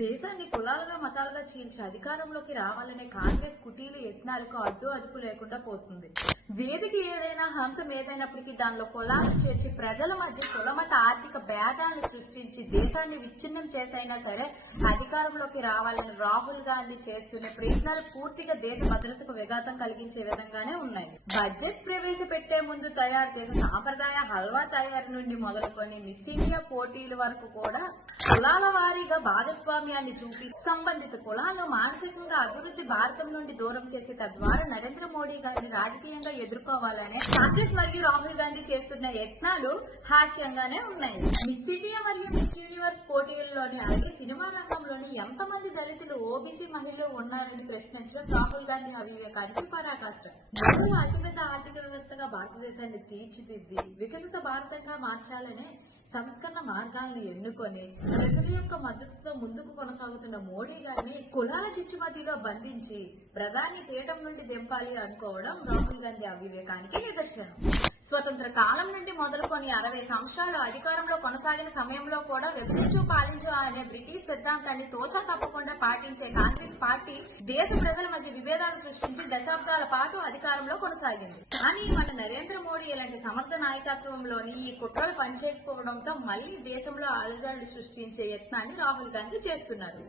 దేశాన్ని కులాలుగా మతాలుగా చీల్చి అధికారంలోకి రావాలనే కాంగ్రెస్ కుటీలు యత్నాలకు అడ్డు అదుపు లేకుండా పోతుంది. వేదిక ఏదైనా హంసం ఏదైనప్పటికీ దానిలో కులాలు చేర్చి ప్రజల మధ్య కులమత ఆర్థిక భేదాలను సృష్టించి దేశాన్ని విచ్ఛిన్నం చేసైనా సరే అధికారంలోకి రావాలని రాహుల్ గాంధీ చేస్తున్న ప్రయత్నాలు పూర్తిగా దేశ భద్రతకు విఘాతం కలిగించే విధంగానే ఉన్నాయి. బడ్జెట్ ప్రవేశపెట్టే ముందు తయారు చేసే సాంప్రదాయ హల్వా తయారీ నుండి మొదలుకొని మిస్ ఇండియా పోటీల వరకు కూడా కులాల వారీగా భాగస్వామ్యాన్ని చూపి సంబంధిత కులాలను మానసికంగా అభివృద్ధి భారతం నుండి దూరం చేసి తద్వారా నరేంద్ర మోడీ గారిని రాజకీయంగా ఎదుర్కోవాలనే కాంగ్రెస్ మరియు రాహుల్ గాంధీ చేస్తున్న యత్నాలు హాస్యంగానే ఉన్నాయి. మిస్ ఇండియా మరియు మిస్ యూనివర్స్ పోటీల్లోని అలాగే సినిమా రంగంలోని ఎంతమంది దళితులు ఓబీసీ మహిళలు ఉన్నారని ప్రశ్నించడం రాహుల్ గాంధీ అవివేకానికి పరాకాష్ట. అతిపెద్ద ఆర్థిక భారతదేశాన్ని తీర్చిదిద్ది వికసిత భారతంగా మార్చాలనే సంస్కరణ మార్గాలను ఎన్నుకొని ప్రజల యొక్క మద్దతుతో ముందుకు కొనసాగుతున్న మోడీ గారిని కులాల చిచ్చుమతిలో బంధించి ప్రధాని పీఠం నుండి దింపాలి అనుకోవడం రాహుల్ గాంధీ అవివేకానికి నిదర్శనం. కాలం నుండి మొదలుకొని అరవై సంవత్సరాలు అధికారంలో కొనసాగిన సమయంలో కూడా విభజించు పాలించు అనే బ్రిటిష్ సిద్ధాంతాన్ని తోచా తప్పకుండా పాటించే కాంగ్రెస్ పార్టీ దేశ ప్రజల మధ్య విభేదాలు సృష్టించి దశాబ్దాల పాటు అధికారంలో కొనసాగింది. కానీ మన నరేంద్ర మోడీ ఇలాంటి సమర్థ నాయకత్వంలోని ఈ కుట్రలు పనిచేయకపోవడంతో మళ్ళీ దేశంలో అలజడులు సృష్టించే యత్నాన్ని రాహుల్ గాంధీ చేస్తున్నారు.